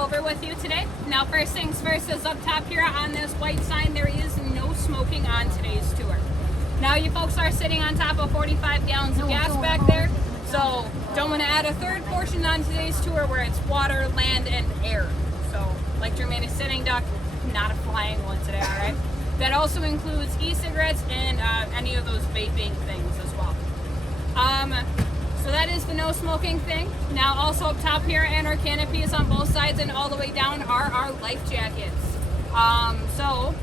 go over with you today. Now, first things first is up top here on this white sign, there is no smoking on today's tour. Now, you folks are sitting on top of 45 gallons of gas back there, so don't want to add a third portion on today's tour where it's water, land, and air. So, like Jermaine is sitting duck, not a flying one today, all right? That also includes e-cigarettes and any of those vaping things as well. So that is the no smoking thing. Now also up top here and our canopies on both sides and all the way down are our life jackets. So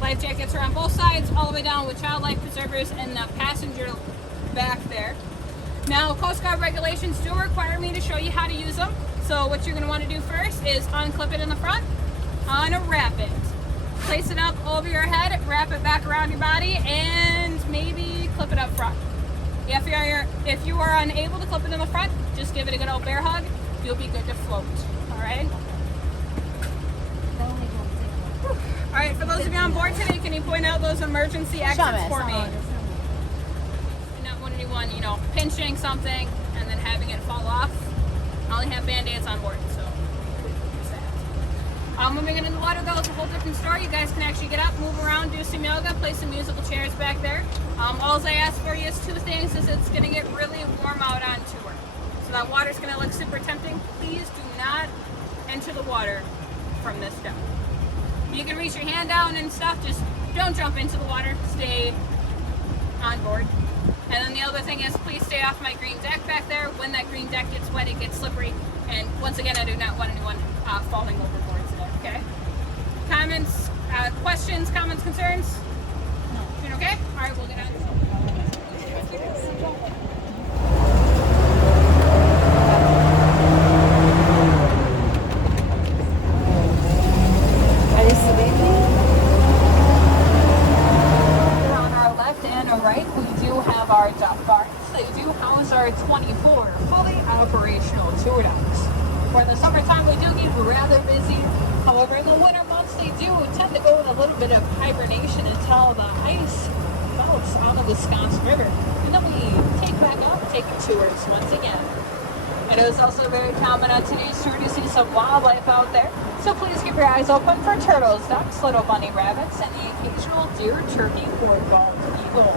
life jackets are on both sides all the way down with child life preservers in the passenger back there. Now Coast Guard regulations do require me to show you how to use them. So what you're going to want to do first is unclip it in the front, unwrap it. Place it up over your head, wrap it back around your body, and maybe clip it up front. If you are unable to clip it in the front, just give it a good old bear hug. You'll be good to float. All right? All right, for those of you on board today, can you point out those emergency exits for me? I not want anyone, pinching something and then having it fall off. I only have Band-Aids on board, so use that. Moving into the water, though, it's a whole different story. You guys can actually get up, move around, do some yoga, play some musical chairs back there. All I ask for you is two things, is it's going to get really warm out on tour. So that water's going to look super tempting. Please do not enter the water from this deck. You can reach your hand down and stuff, just don't jump into the water, stay on board. And then the other thing is, please stay off my green deck back there. When that green deck gets wet, it gets slippery. And once again, I do not want anyone falling overboard today, okay? Comments, questions, comments, concerns? Doing okay? All right, we'll get on. On our left and our right, we do have our dock bars. They do house our 24 fully operational tour docks. For the summertime, we do get rather busy. However, in the winter months, they do tend to go in a little bit of hibernation until the ice melts on the Wisconsin River. And then we take back up, taking tours once again. It is also very common on today's tour to see some wildlife out there. So please keep your eyes open for turtles, ducks, little bunny rabbits, and the occasional deer, turkey, or bald eagle.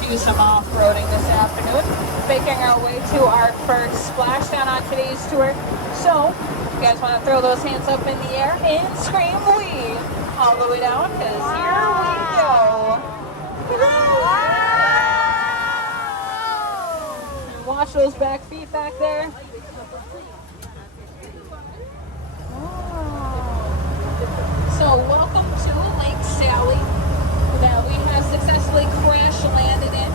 Do some off-roading this afternoon, making our way to our first splashdown on today's tour. So, you guys want to throw those hands up in the air and scream "wee" all the way down, because here we go. And watch those back feet back there. So, welcome to Lake Sally, that we have successfully crash landed in.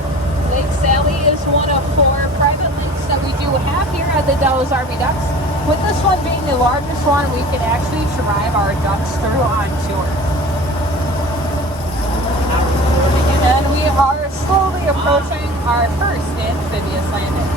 Lake Sally is one of 4 private lakes that we do have here at the Dallas Army Ducks. With this one being the largest one, we can actually drive our ducks through on tour. And we are slowly approaching our first amphibious landing.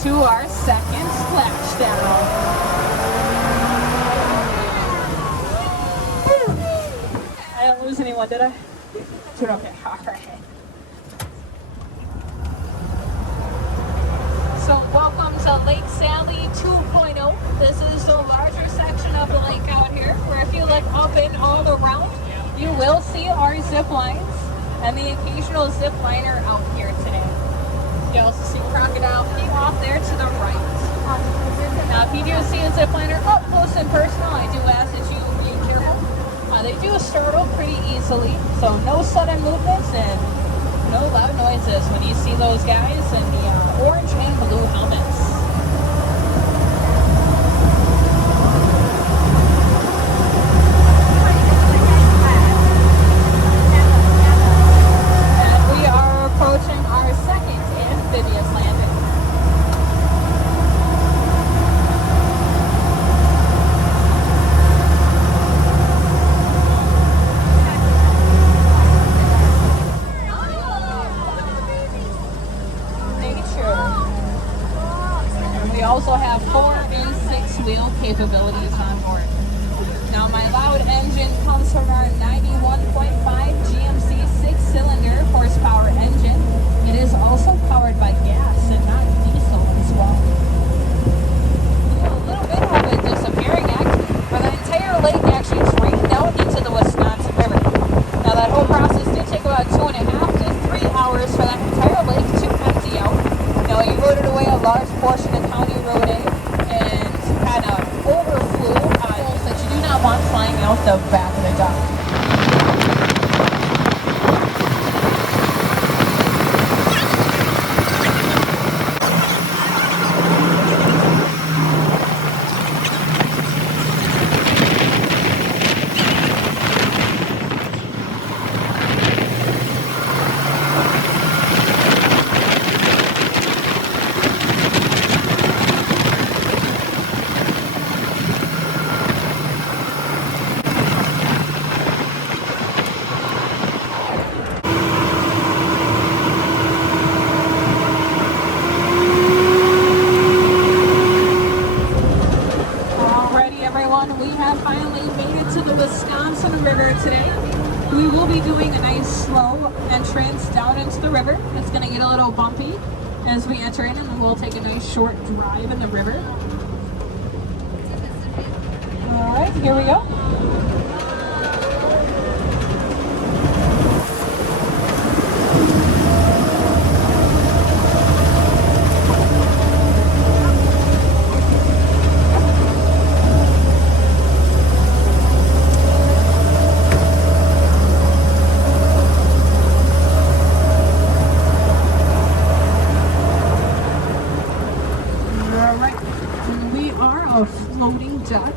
To our second splashdown. I didn't lose anyone, did I? Doing okay. All right. So welcome to Lake Sally 2.0. This is the larger section of the lake out here, where if you look up and all around, you will see our zip lines and the occasional zip liner out here today. You also see Crocodile Peak off there to the right. Now, if you do see a zip liner up close and personal, I do ask that you be careful. They do startle pretty easily, so no sudden movements and no loud noises when you see those guys in the orange and blue helmets. capabilities on board. Now my loud engine comes from our 91.5 GMC 6-cylinder horsepower engine. It is also powered by gas and not diesel as well. A little bit of a disappearing act, where the entire lake actually drained out into the Wisconsin River. Now that whole process did take about 2.5 to 3 hours for that entire lake to empty out. Now he eroded away a large portion of County Road A and had a overflow holes that you do not want flying out the back of the dock. We have finally made it to the Wisconsin River today. We will be doing a nice slow entrance down into the river. It's going to get a little bumpy as we enter in, and then we'll take a nice short drive in the river. All right, here we go. A floating duck.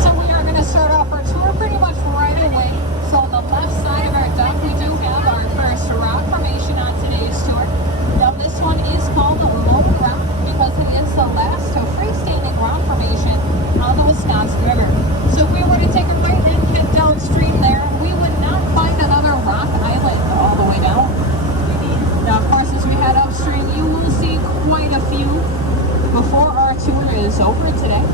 So we are going to start off our tour pretty much right away. So on the left side of our duck, we do have our first rock formation on today's tour. Now this one is called the Lone Rock because it is the last freestanding rock formation on the Wisconsin River. So if we were to take a right and head downstream there, we would not find another rock island all the way down. Now, of course, as we head upstream, you will see quite a few before our tour is over today.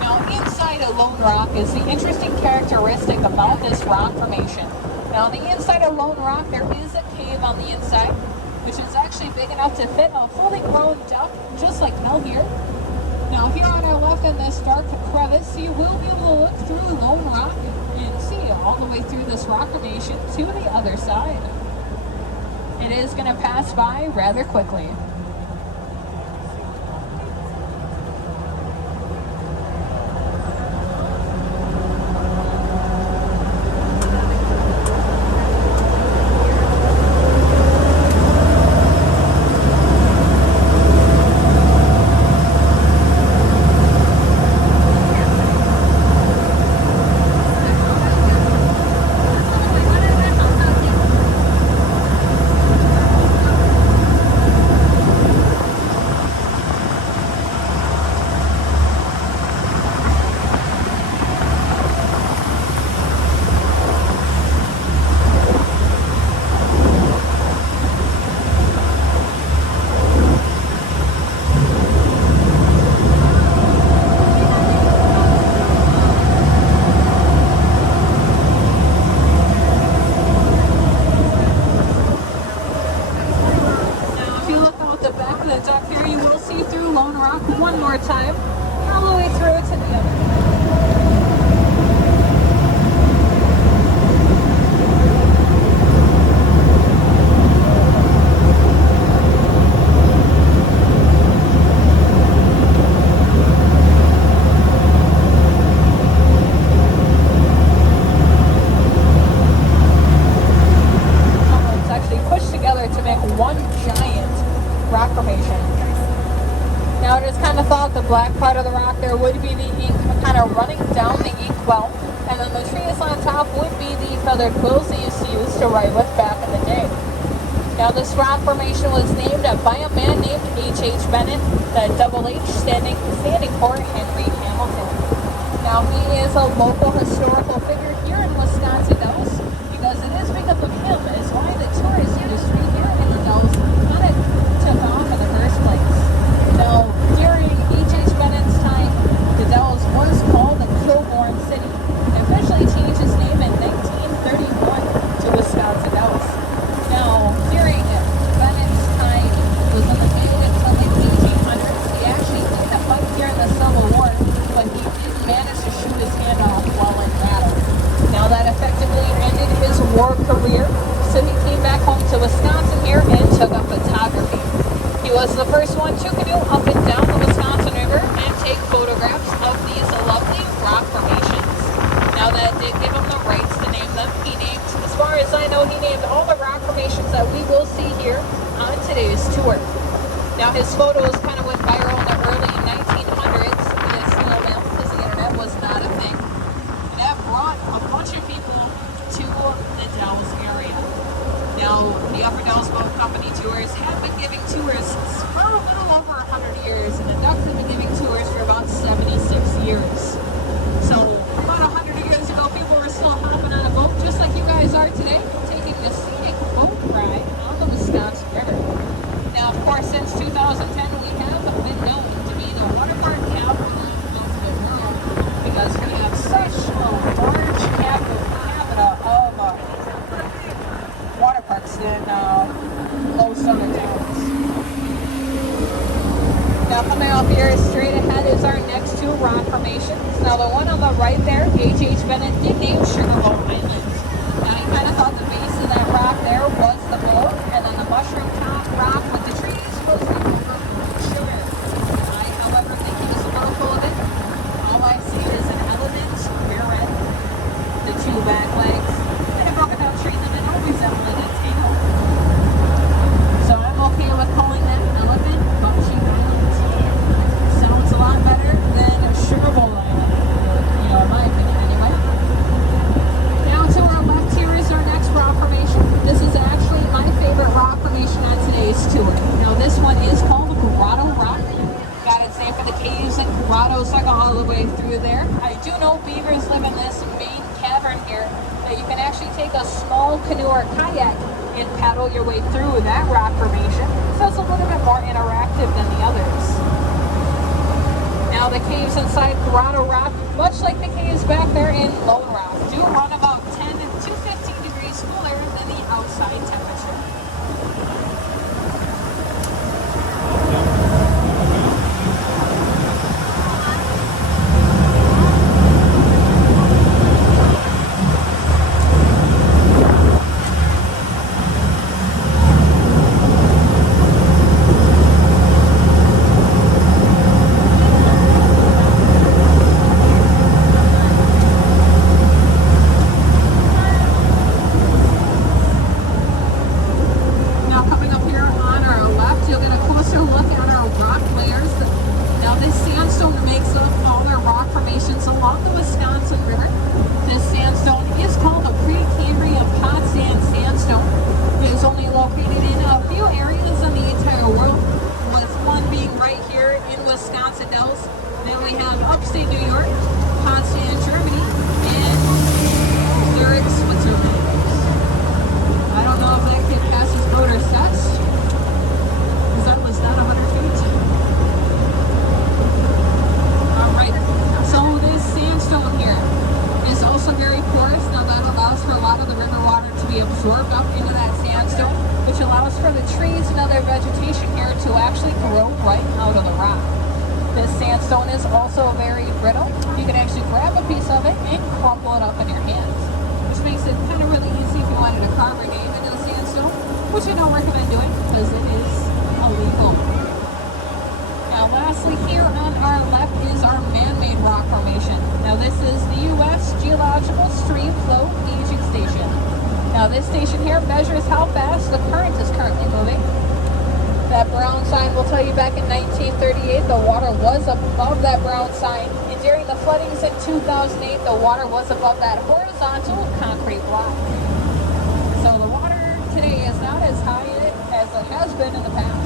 Now, inside of Lone Rock is the interesting characteristic about this rock formation. Now, on the inside of Lone Rock, there is a cave on the inside, which is actually big enough to fit a fully grown duck, just like Mel here. Now, here on our left in this dark crevice, you will be able to look through Lone Rock and see all the way through this rock formation to the other side. It is going to pass by rather quickly. One more time, all the way through to the other. It's actually pushed together to make one giant rock formation. Now it is kind of thought the black part of the rock there would be the ink kind of running down the ink well, and then the trees on top would be the feathered quills they used to use to write with back in the day. Now this rock formation was named by a man named H.H. Bennett, the double H standing for Henry Hamilton. Now he is a local historical figure here in Wisconsin, though, because it is because of him career. So he came back home to Wisconsin here and took up photography. He was the first one to canoe up and down the Wisconsin River and take photographs of these lovely rock formations. Now that did give him the rights to name them. He named, as far as I know, he named all the rock formations that we will see here on today's tour. Now his photos kind of went viral in the early 1900s, this little mail, because the internet was not a thing. And that brought a bunch of people to the Dells area. Now, the Upper Dells Boat Company tours have been giving tours for a little over 100 years, and the Ducks have been giving tours for about 76 years. So, about 100 years ago, people were still hopping on a boat, just like you guys are today, taking the scenic boat ride on the Wisconsin River. Now, of course, since 2010, we have been known to be the water park capital of the world, because we have such a large capita of water parks in most other towns. Now coming up here straight ahead is our next two rock formations. Now the one on the right there, H.H. Bennett did name Sugar Bowl Island. Now he kind of thought the base of that rock there was the bowl, and then the mushroom top rock with the trees was the sugar. I, however, think he was a little full of it. All I see is an elephant, rear end, the two back legs, and a broken down tree in the middle resembling a tail. So I'm okay with calling that elephant Bunchy Island. Sounds a lot better than Sugar Bowl Island, in my opinion anyway. Down to our left here is our next rock formation. This is actually my favorite rock formation on today's tour. Now this one is called Grotto Rock. Got its name for the caves and grottos like all the way through there. I do know beavers live in this main cavern here, that you can actually take a small canoe or kayak and paddle your way through that rock formation. So it's a little bit more interactive than the others. Now the caves inside Grotto Rock, much like the caves back there in Lone Rock, do run about 10 to 15 degrees cooler than the outside temperature. Absorbed up into that sandstone, which allows for the trees and other vegetation here to actually grow right out of the rock. This sandstone is also very brittle. You can actually grab a piece of it and crumple it up in your hands, which makes it kind of really easy if you wanted to carve your name into the sandstone, which I don't recommend doing because it is illegal. Now lastly, here on our left is our man-made rock formation. Now this is the U.S. Geological Stream Flow Gauging Station. Now this station here measures how fast the current is currently moving. That brown sign will tell you back in 1938 the water was above that brown sign, and during the floodings in 2008 the water was above that horizontal concrete block. So the water today is not as high as it has been in the past.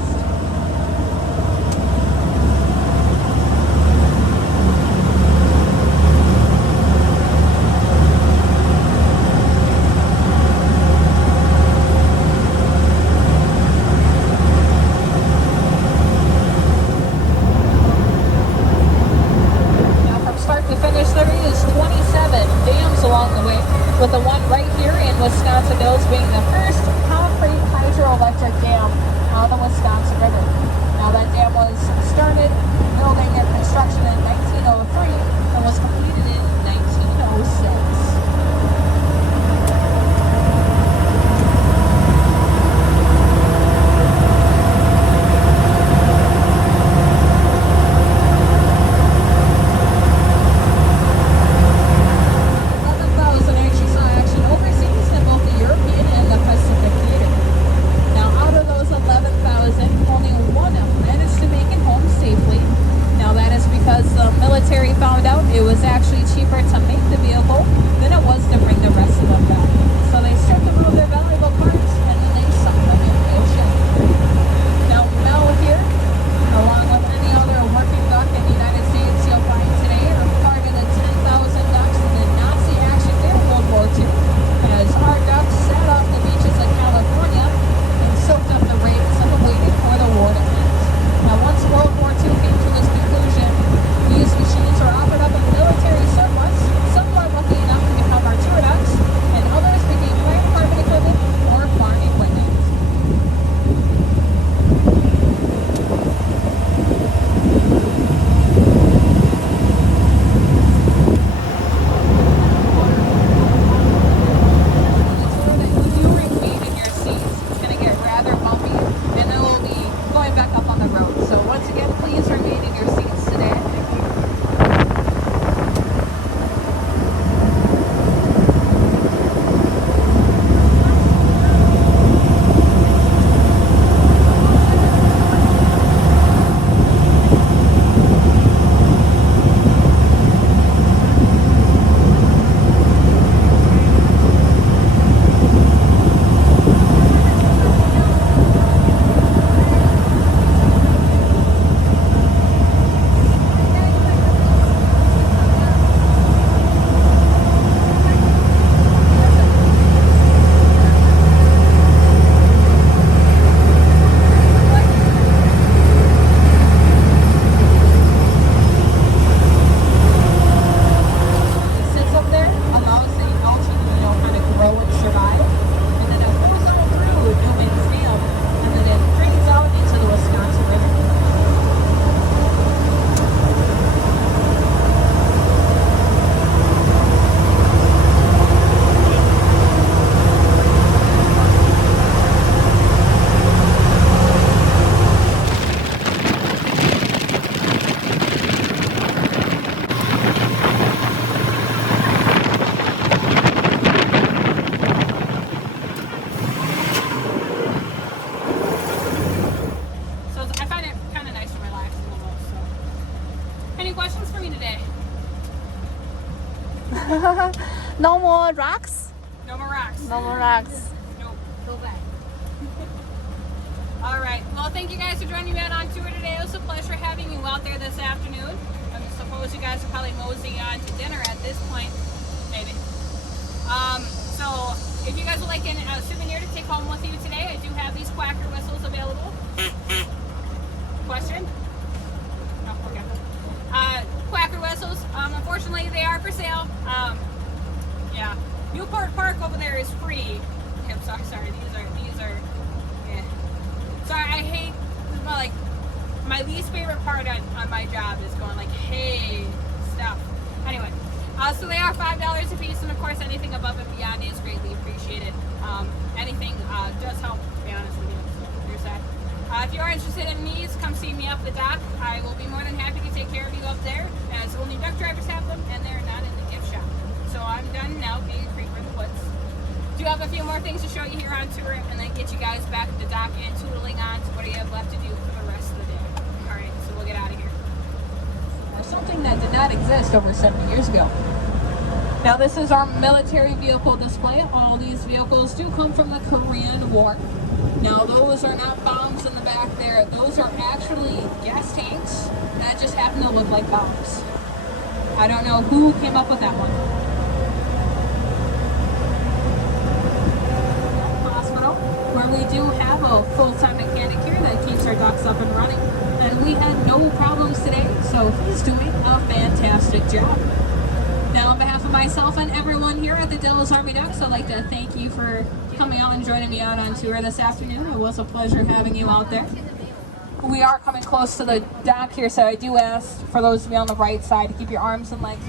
With the one right here in Wisconsin Dells being the first concrete hydroelectric dam on the Wisconsin River. Now that dam was started building and construction in 1903 and was completed in 1906. more rocks? No more rocks. No more rocks. Nope. Go back. All right. Well, thank you guys for joining me out on tour today. It was a pleasure having you out there this afternoon. I suppose you guys are probably moseying on to dinner at this point. Maybe. So if you guys would like a souvenir to take home with you today, I do have these Quacker whistles available. Question? No, okay. Quacker whistles. Unfortunately, they are for sale. Yeah. Newport Park over there is free. I'm sorry. These are. Yeah. Sorry, I hate. Well, like my least favorite part on my job is going like, hey, stuff. Anyway. So they are $5 a piece, and of course anything above and beyond is greatly appreciated. Anything does help, to be honest with you. So there's that. If you are interested in these, come see me up the dock. I will be more than happy to take care of you up there, as only duck drivers have them, and they're not in the gift shop. So I'm done now being a creeper in the woods. Do have a few more things to show you here on tour, and then get you guys back at the dock and tootling on to what you have left to do for the rest of the day. All right, so we'll get out of here. Something that did not exist over 70 years ago. Now this is our military vehicle display. All these vehicles do come from the Korean War. Now those are not bombs in the back there. Those are actually gas tanks that just happen to look like bombs. I don't know who came up with that one. Hospital, where we do have a full-time mechanic here that keeps our ducks up and running. And we had no problems today, so he's doing a fantastic job. Now, on behalf of myself and everyone here at the Dillis Army Ducks, I'd like to thank you for coming out and joining me out on tour this afternoon. It was a pleasure having you out there. We are coming close to the dock here, so I do ask for those to be on the right side to keep your arms and legs